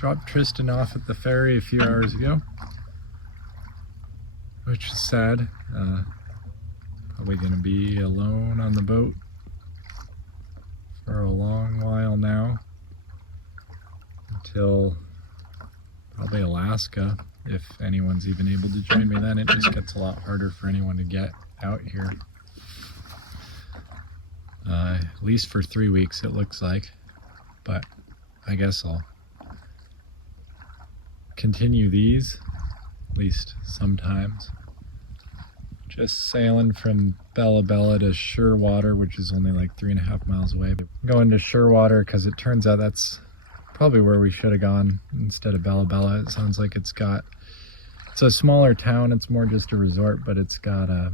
Dropped Tristan off at the ferry a few hours ago, which is sad. Probably gonna be alone on the boat for a long while now, until probably Alaska, if anyone's even able to join me. Then it just gets a lot harder for anyone to get out here. At least for 3 weeks it looks like, but I guess I'll continue these, at least sometimes. Just sailing from Bella Bella to Shearwater, which is only like 3.5 miles away. Going to Shearwater because it turns out that's probably where we should have gone instead of Bella Bella. It sounds like it's a smaller town, it's more just a resort, but it's got a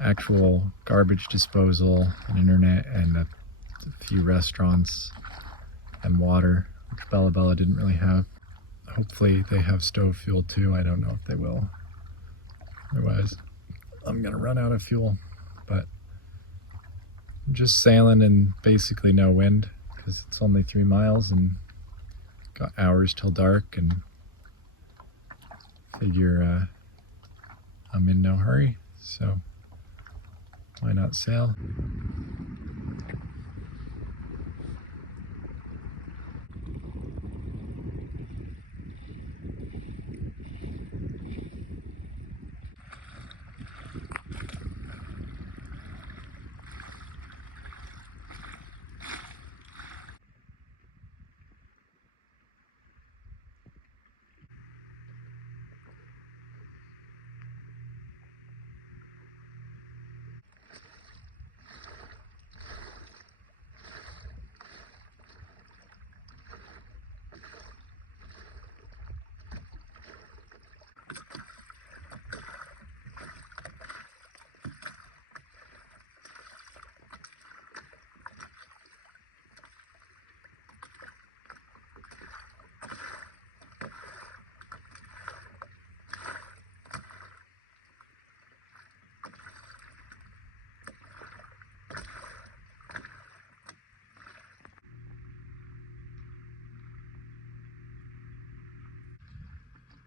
actual garbage disposal, an internet, and a few restaurants and water, which Bella Bella didn't really have. Hopefully they have stove fuel too. I don't know if they will. Otherwise, I'm gonna run out of fuel. But I'm just sailing in basically no wind because it's only 3 miles and got hours till dark, and figure I'm in no hurry, so why not sail?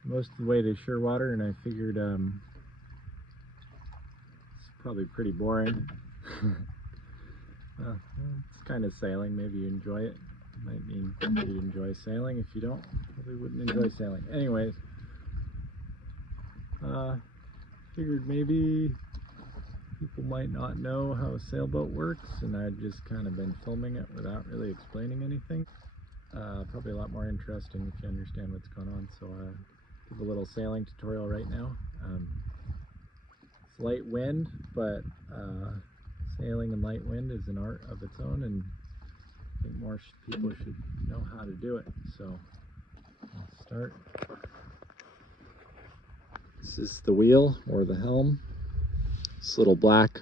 Most of the way to Shearwater, and I figured it's probably pretty boring. Well, it's kind of sailing. Maybe you enjoy it. Might mean you enjoy sailing. If you don't, probably wouldn't enjoy sailing. Anyways, figured maybe people might not know how a sailboat works, and I'd just kind of been filming it without really explaining anything. Probably a lot more interesting if you understand what's going on. So give a little sailing tutorial right now. It's light wind, but sailing in light wind is an art of its own, and I think more people should know how to do it. So I'll start. This is the wheel or the helm. This little black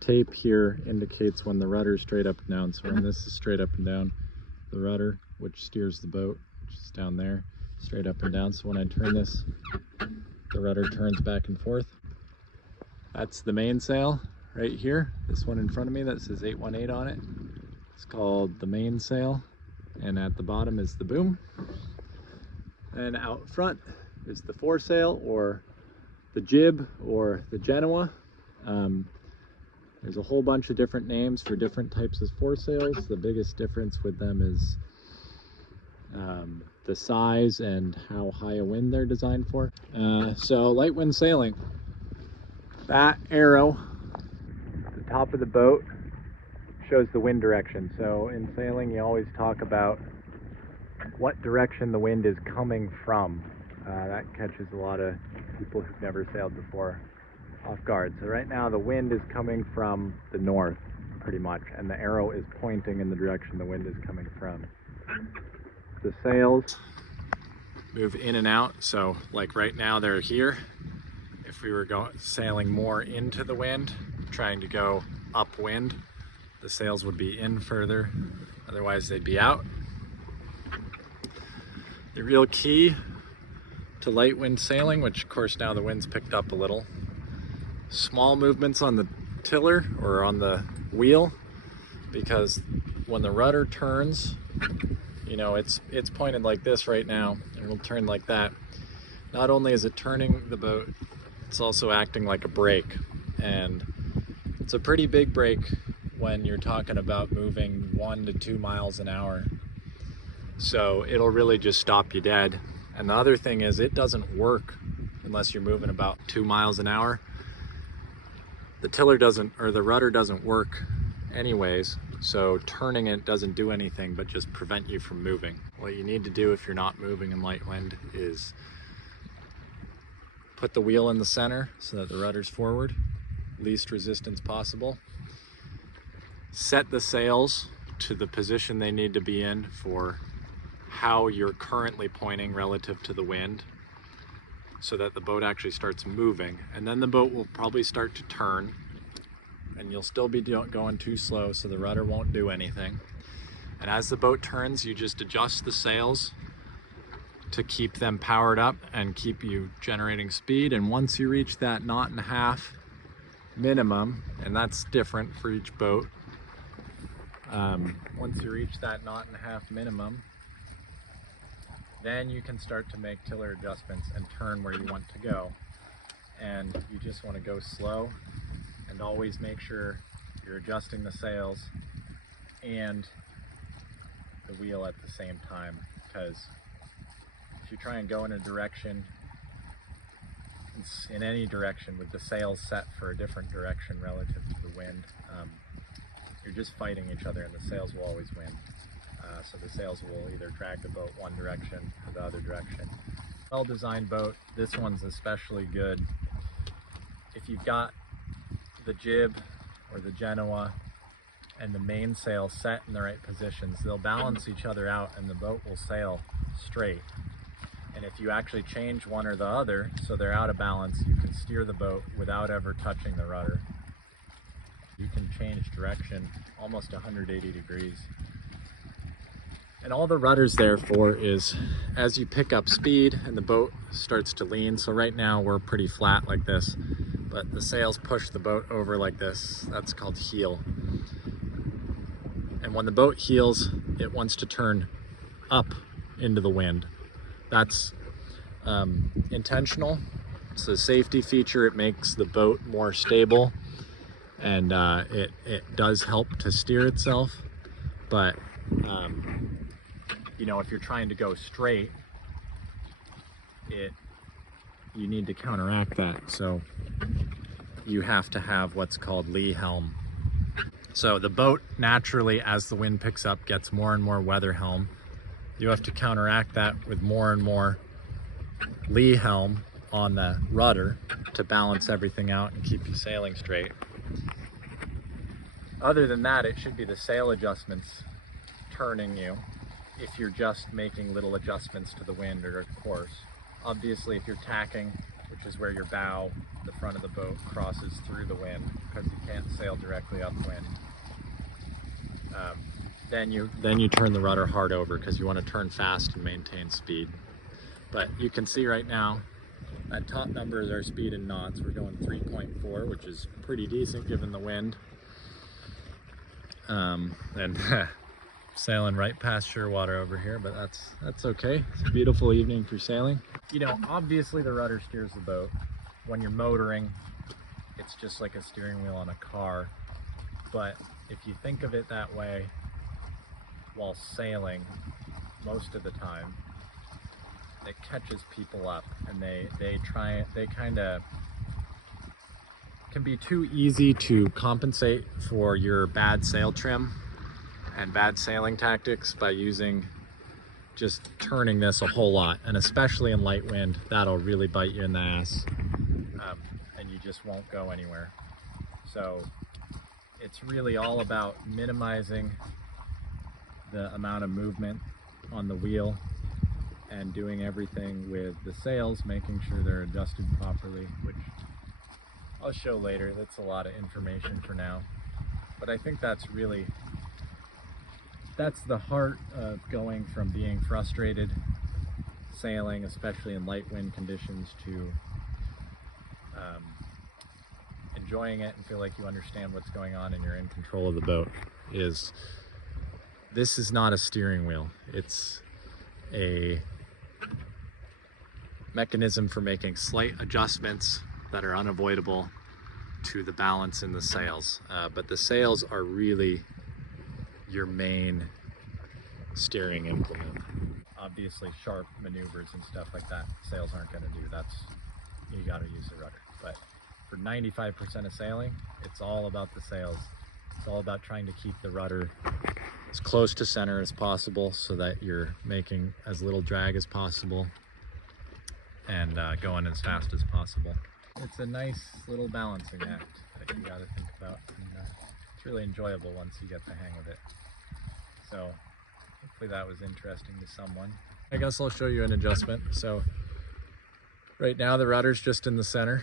tape here indicates when the rudder is straight up and down. So when this is straight up and down, the rudder, which steers the boat, which is down there, straight up and down. So when I turn this, the rudder turns back and forth. That's the mainsail right here. This one in front of me that says 818 on it. It's called the mainsail. And at the bottom is the boom. And out front is the foresail, or the jib, or the Genoa. There's a whole bunch of different names for different types of foresails. The biggest difference with them is the size and how high a wind they're designed for. So light wind sailing, that arrow at the top of the boat shows the wind direction. So in sailing you always talk about what direction the wind is coming from. That catches a lot of people who've never sailed before off guard. So right now the wind is coming from the north pretty much, and the arrow is pointing in the direction the wind is coming from. The sails move in and out, so like right now they're here. If we were sailing more into the wind, trying to go upwind, the sails would be in further, otherwise they'd be out. The real key to light wind sailing, which of course now the wind's picked up a little, small movements on the tiller or on the wheel, because when the rudder turns, you know, it's pointed like this right now, and will turn like that. Not only is it turning the boat, it's also acting like a brake, and it's a pretty big brake when you're talking about moving 1 to 2 miles an hour. So it'll really just stop you dead. And the other thing is, it doesn't work unless you're moving about 2 miles an hour. The tiller doesn't, or the rudder doesn't work anyways, so turning it doesn't do anything but just prevent you from moving. What you need to do if you're not moving in light wind is put the wheel in the center so that the rudder's forward, least resistance possible. Set the sails to the position they need to be in for how you're currently pointing relative to the wind, so that the boat actually starts moving, and then the boat will probably start to turn, and you'll still be going too slow, so the rudder won't do anything. And as the boat turns, you just adjust the sails to keep them powered up and keep you generating speed. And once you reach that 1.5 knot minimum, and that's different for each boat, once you reach that 1.5 knot minimum, then you can start to make tiller adjustments and turn where you want to go. And you just want to go slow, and always make sure you're adjusting the sails and the wheel at the same time, because if you try and go in a direction, in any direction with the sails set for a different direction relative to the wind, you're just fighting each other, and the sails will always win. So the sails will either drag the boat one direction or the other direction. Well-designed boat, this one's especially good. If you've got the jib or the Genoa and the mainsail set in the right positions, they'll balance each other out and the boat will sail straight. And if you actually change one or the other so they're out of balance, you can steer the boat without ever touching the rudder. You can change direction almost 180 degrees. And all the rudder's there for is as you pick up speed and the boat starts to lean. So right now we're pretty flat like this, but the sails push the boat over like this. That's called heel. And when the boat heels, it wants to turn up into the wind. That's intentional. It's a safety feature. It makes the boat more stable, and it does help to steer itself. But you know, if you're trying to go straight, you need to counteract that. So you have to have what's called lee helm. So the boat naturally, as the wind picks up, gets more and more weather helm. You have to counteract that with more and more lee helm on the rudder to balance everything out and keep you sailing straight. Other than that, it should be the sail adjustments turning you if you're just making little adjustments to the wind or course. Obviously, if you're tacking, which is where your bow, the front of the boat, crosses through the wind because you can't sail directly upwind, then you turn the rudder hard over because you want to turn fast and maintain speed. But you can see right now that top number is our speed in knots. We're going 3.4, which is pretty decent given the wind. And sailing right past Shearwater over here, but that's okay. It's a beautiful evening for sailing. You know, obviously the rudder steers the boat. When you're motoring, it's just like a steering wheel on a car. But if you think of it that way while sailing, most of the time, it catches people up, and they kind of can be too easy to compensate for your bad sail trim and bad sailing tactics by just turning this a whole lot, and especially in light wind, that'll really bite you in the ass, and you just won't go anywhere. So it's really all about minimizing the amount of movement on the wheel and doing everything with the sails, making sure they're adjusted properly, which I'll show later. That's a lot of information for now, but I think that's the heart of going from being frustrated sailing, especially in light wind conditions, to enjoying it and feel like you understand what's going on and you're in control of the boat, is This is not a steering wheel. It's a mechanism for making slight adjustments that are unavoidable to the balance in the sails. But the sails are really your main steering implement. Obviously sharp maneuvers and stuff like that, sails aren't going to do. You got to use the rudder. But for 95% of sailing, it's all about the sails. It's all about trying to keep the rudder as close to center as possible so that you're making as little drag as possible and going as fast as possible. It's a nice little balancing act that you got to think about, and it's really enjoyable once you get the hang of it. So hopefully that was interesting to someone. I guess I'll show you an adjustment. So right now the rudder's just in the center.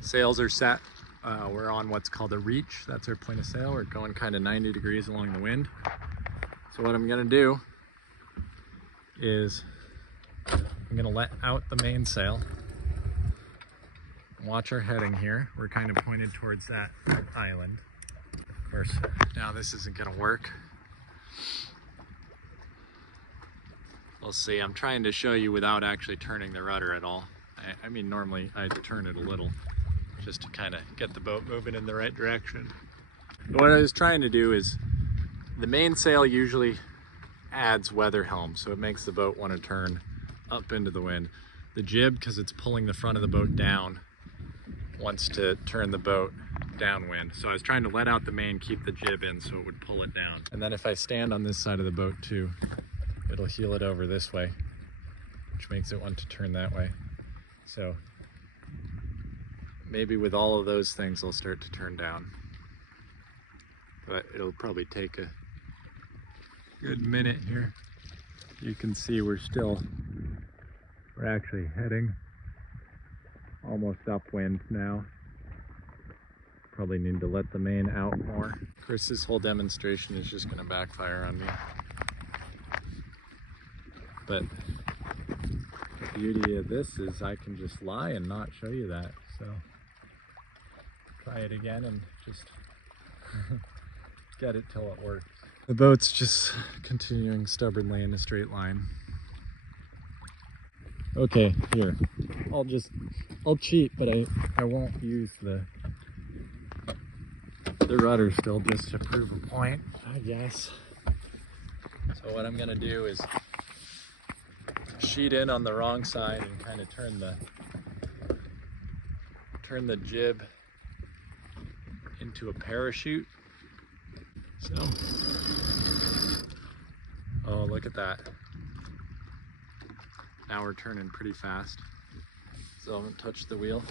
Sails are set. We're on what's called a reach. That's our point of sail. We're going kind of 90 degrees along the wind. So what I'm gonna do is I'm gonna let out the mainsail. Watch our heading here. We're kind of pointed towards that island. Of course, now this isn't gonna work. We'll see. I'm trying to show you without actually turning the rudder at all. I mean, normally I'd turn it a little just to kind of get the boat moving in the right direction. What I was trying to do is, the mainsail usually adds weather helm, so it makes the boat want to turn up into the wind. The jib, because it's pulling the front of the boat down, wants to turn the boat downwind. So I was trying to let out the main, keep the jib in so it would pull it down. And then if I stand on this side of the boat too, it'll heel it over this way, which makes it want to turn that way. So maybe with all of those things, I'll start to turn down. But it'll probably take a good minute here. You can see we're actually heading almost upwind now. Probably need to let the main out more. Of course, this whole demonstration is just gonna backfire on me. But the beauty of this is I can just lie and not show you that. So try it again and just get it till it works. The boat's just continuing stubbornly in a straight line. Okay, here. I'll cheat, but I won't use the rudder still, just to prove a point, I guess. So what I'm gonna do is sheet in on the wrong side and kind of turn the jib into a parachute. So, oh, look at that. Now we're turning pretty fast. So I haven't touched the wheel.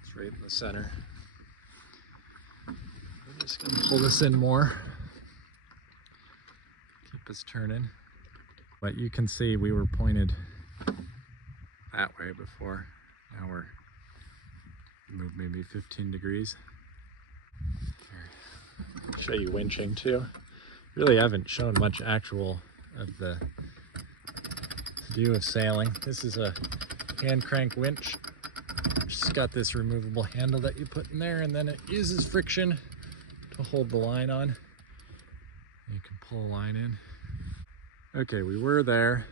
It's right in the center. I'm just gonna pull this in more. Keep us turning. But you can see we were pointed that way before. Now we're moved maybe 15 degrees. Here. Show you winching too. Really haven't shown much actual of the view of sailing. This is a hand crank winch. Just got this removable handle that you put in there, and then it uses friction to hold the line on. You can pull a line in. Okay, we were there.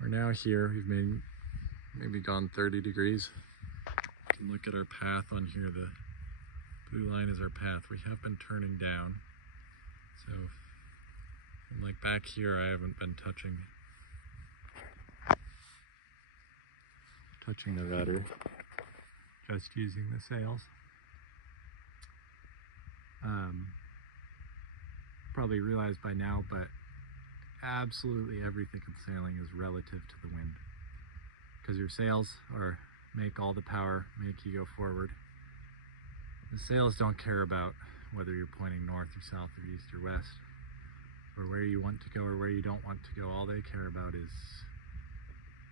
We're now here. We've maybe gone 30 degrees. You can look at our path on here. The blue line is our path. We have been turning down. So, like back here, I haven't been touching the rudder, just using the sails. Probably realized by now, but absolutely everything in sailing is relative to the wind, because your sails make all the power, make you go forward. The sails don't care about whether you're pointing north or south or east or west, or where you want to go or where you don't want to go. All they care about is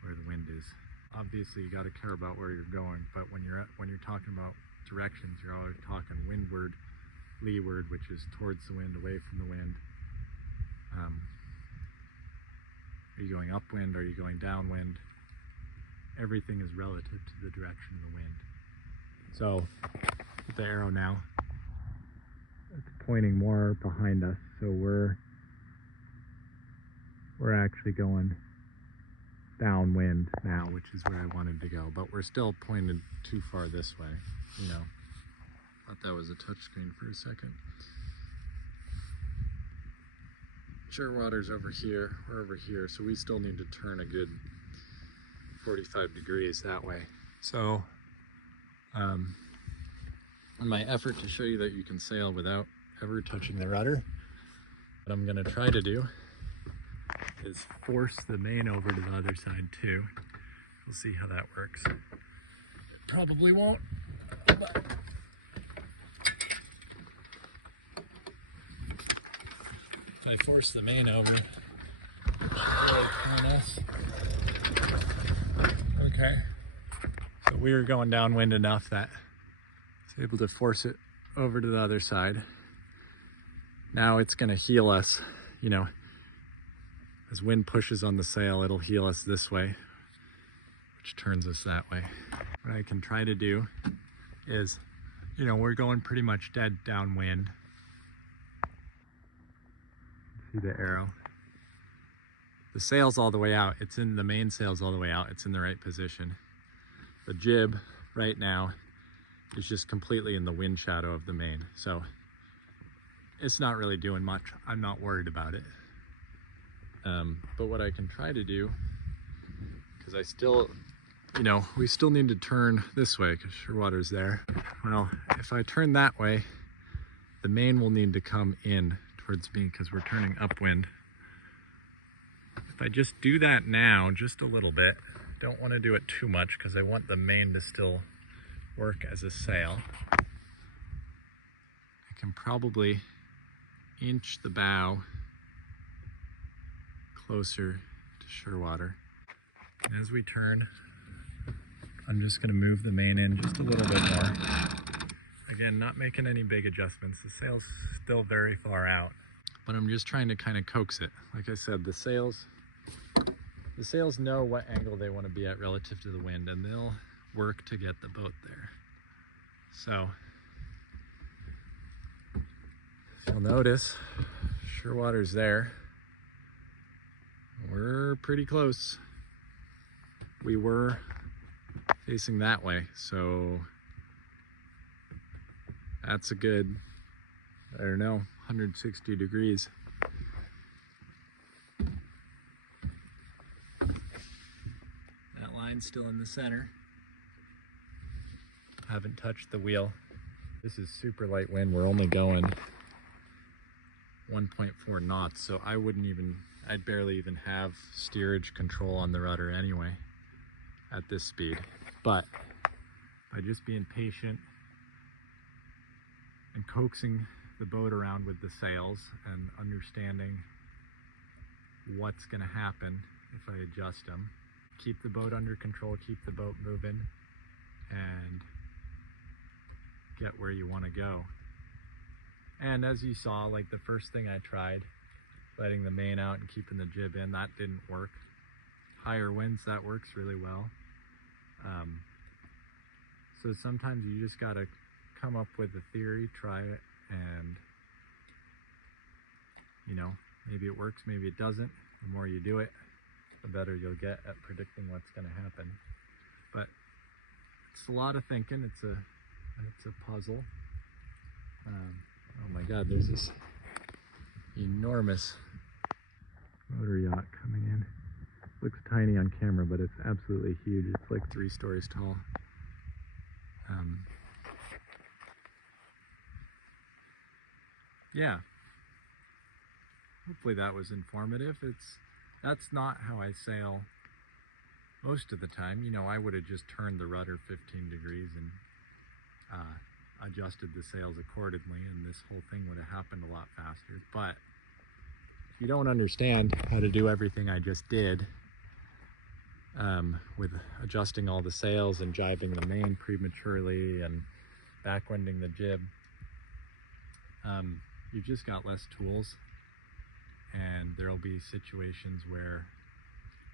where the wind is. Obviously you got to care about where you're going, but when you're talking about directions, you're always talking windward, leeward, which is towards the wind, away from the wind. Are you going upwind? Are you going downwind? Everything is relative to the direction of the wind. So, with the arrow now, it's pointing more behind us, so we're actually going downwind now, which is where I wanted to go, but we're still pointed too far this way, you know. Thought that was a touchscreen for a second. Shearwater's over here, we're over here, so we still need to turn a good 45 degrees that way. So, in my effort to show you that you can sail without ever touching the rudder, what I'm gonna try to do is force the main over to the other side too. We'll see how that works. It probably won't, but if I force the main over, on us. Okay, so we were going downwind enough that it's able to force it over to the other side. Now it's gonna heel us, you know, as wind pushes on the sail, it'll heel us this way, which turns us that way. What I can try to do is, you know, we're going pretty much dead downwind. See the arrow? The sail's all the way out. It's in the main sail's all the way out. It's in the right position. The jib right now is just completely in the wind shadow of the main. So it's not really doing much. I'm not worried about it. But what I can try to do, because I still, you know, we still need to turn this way because Shearwater's there. Well, if I turn that way, the main will need to come in towards me because we're turning upwind. If I just do that now, just a little bit, don't want to do it too much because I want the main to still work as a sail. I can probably inch the bow closer to Shearwater. And as we turn, I'm just going to move the main in just a little bit more. Again, not making any big adjustments. The sail's still very far out, but I'm just trying to kind of coax it. Like I said, the sails know what angle they want to be at relative to the wind, and they'll work to get the boat there. So you'll notice Shearwater's there. We're pretty close. We were facing that way, so that's a good, I don't know, 160 degrees. That line's still in the center. Haven't touched the wheel. This is super light wind. We're only going 1.4 knots, so I'd barely even have steerage control on the rudder anyway at this speed. But by just being patient and coaxing the boat around with the sails and understanding what's going to happen if I adjust them, keep the boat under control, keep the boat moving, and get where you want to go. And as you saw, like the first thing I tried, letting the main out and keeping the jib in, that didn't work. Higher winds, that works really well. So sometimes you just got to come up with a theory, try it, and you know, maybe it works, maybe it doesn't. The more you do it, the better you'll get at predicting what's going to happen. But it's a lot of thinking. It's a puzzle. Oh my God, there's this enormous motor yacht coming in. Looks tiny on camera, but it's absolutely huge. It's like 3 stories tall. Yeah. Hopefully that was informative. That's not how I sail most of the time. You know, I would have just turned the rudder 15 degrees and adjusted the sails accordingly, and this whole thing would have happened a lot faster. But if you don't understand how to do everything I just did, with adjusting all the sails and jibing the main prematurely and backwinding the jib, you've just got less tools, and there'll be situations where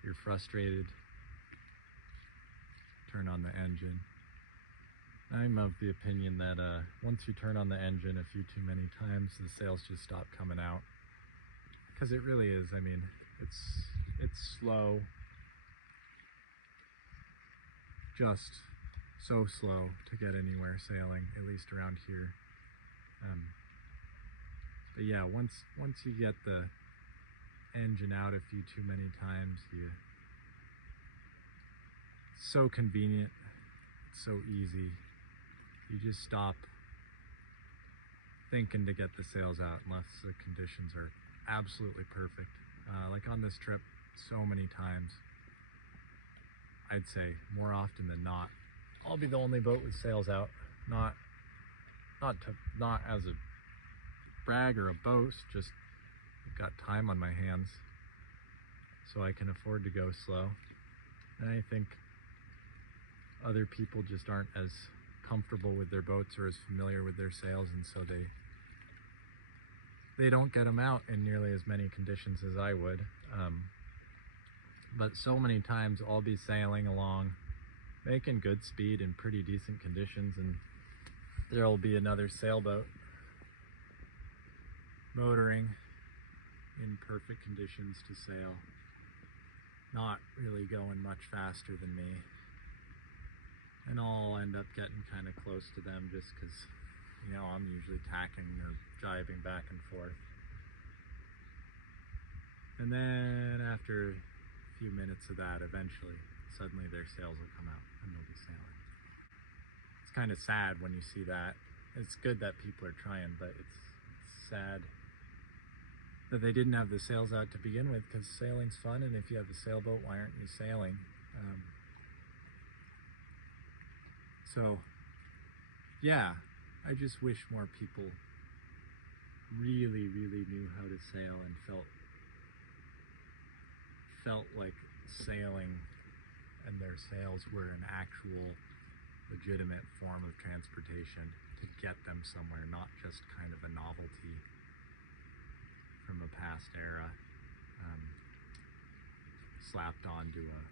you're frustrated, turn on the engine, I'm of the opinion that once you turn on the engine a few too many times, the sails just stop coming out. Because it really is, I mean, it's slow. Just so slow to get anywhere sailing, at least around here. But yeah, once you get the engine out a few too many times, it's so convenient, it's so easy. You just stop thinking to get the sails out unless the conditions are absolutely perfect. Like on this trip, so many times, I'd say more often than not, I'll be the only boat with sails out. Not as a brag or a boast, just I've got time on my hands, so I can afford to go slow. And I think other people just aren't as comfortable with their boats or as familiar with their sails, and so they don't get them out in nearly as many conditions as I would. But so many times I'll be sailing along, making good speed in pretty decent conditions, and there'll be another sailboat motoring in perfect conditions to sail, not really going much faster than me. And I'll end up getting kind of close to them just because, you know, I'm usually tacking or jibing back and forth. And then after a few minutes of that, eventually, suddenly their sails will come out and they'll be sailing. It's kind of sad when you see that. It's good that people are trying, but it's sad that they didn't have the sails out to begin with, because sailing's fun, and if you have a sailboat, why aren't you sailing? So yeah, I just wish more people really knew how to sail and felt like sailing and their sails were an actual legitimate form of transportation to get them somewhere, not just kind of a novelty from a past era, slapped onto a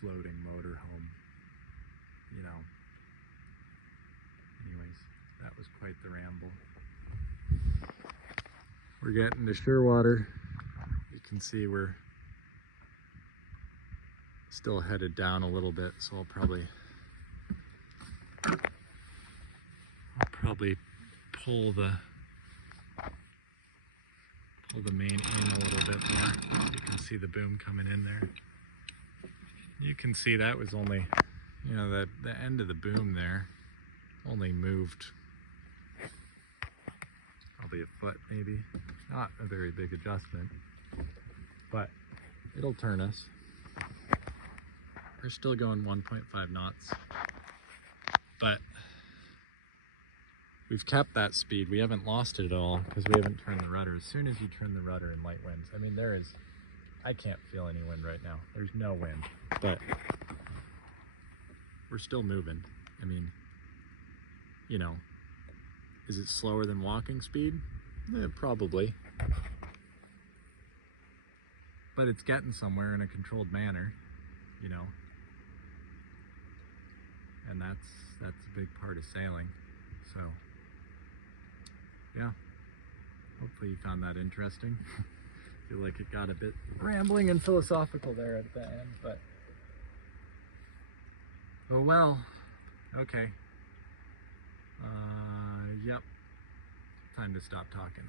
floating motorhome, you know. Anyways, that was quite the ramble. We're getting to Shearwater. You can see we're still headed down a little bit, so I'll probably pull the main in a little bit more. You can see the boom coming in there. You can see that was only, you know, the end of the boom there only moved probably a foot maybe. Not a very big adjustment, but it'll turn us. We're still going 1.5 knots, but we've kept that speed. We haven't lost it at all because we haven't turned the rudder. As soon as you turn the rudder in light winds, I mean, I can't feel any wind right now. There's no wind, but we're still moving. I mean, you know, is it slower than walking speed? Probably. But it's getting somewhere in a controlled manner, you know. And that's a big part of sailing. So, yeah. Hopefully you found that interesting. I feel like it got a bit rambling and philosophical there at the end, but oh well. Okay. Yep. Time to stop talking.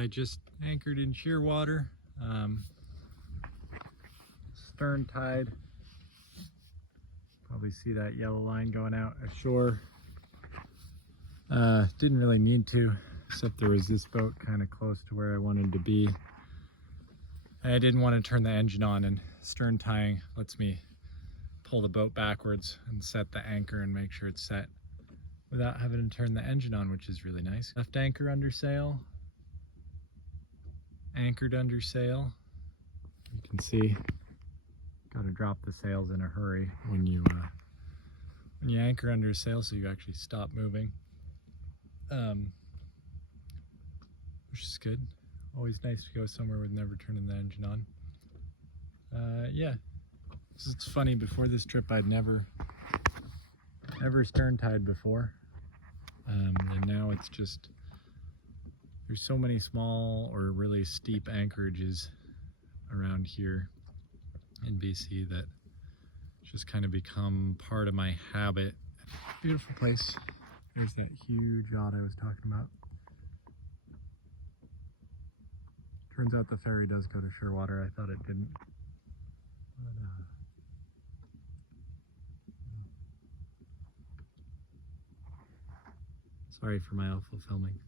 I just anchored in Shearwater, stern tide. Probably see that yellow line going out ashore. Didn't really need to, except there was this boat kind of close to where I wanted to be. I didn't want to turn the engine on, and stern tying lets me pull the boat backwards and set the anchor and make sure it's set without having to turn the engine on, which is really nice. Left anchor under sail, anchored under sail. You can see, got to drop the sails in a hurry when you anchor under sail, so you actually stop moving, which is good. Always nice to go somewhere with never turning the engine on. Yeah, it's funny, before this trip I'd never stern tied before, and now it's just, there's so many small or really steep anchorages around here in BC that it's just kind of become part of my habit. Beautiful place. There's that huge yacht I was talking about. Turns out the ferry does go to Shearwater. I thought it didn't. But, sorry for my awful filming.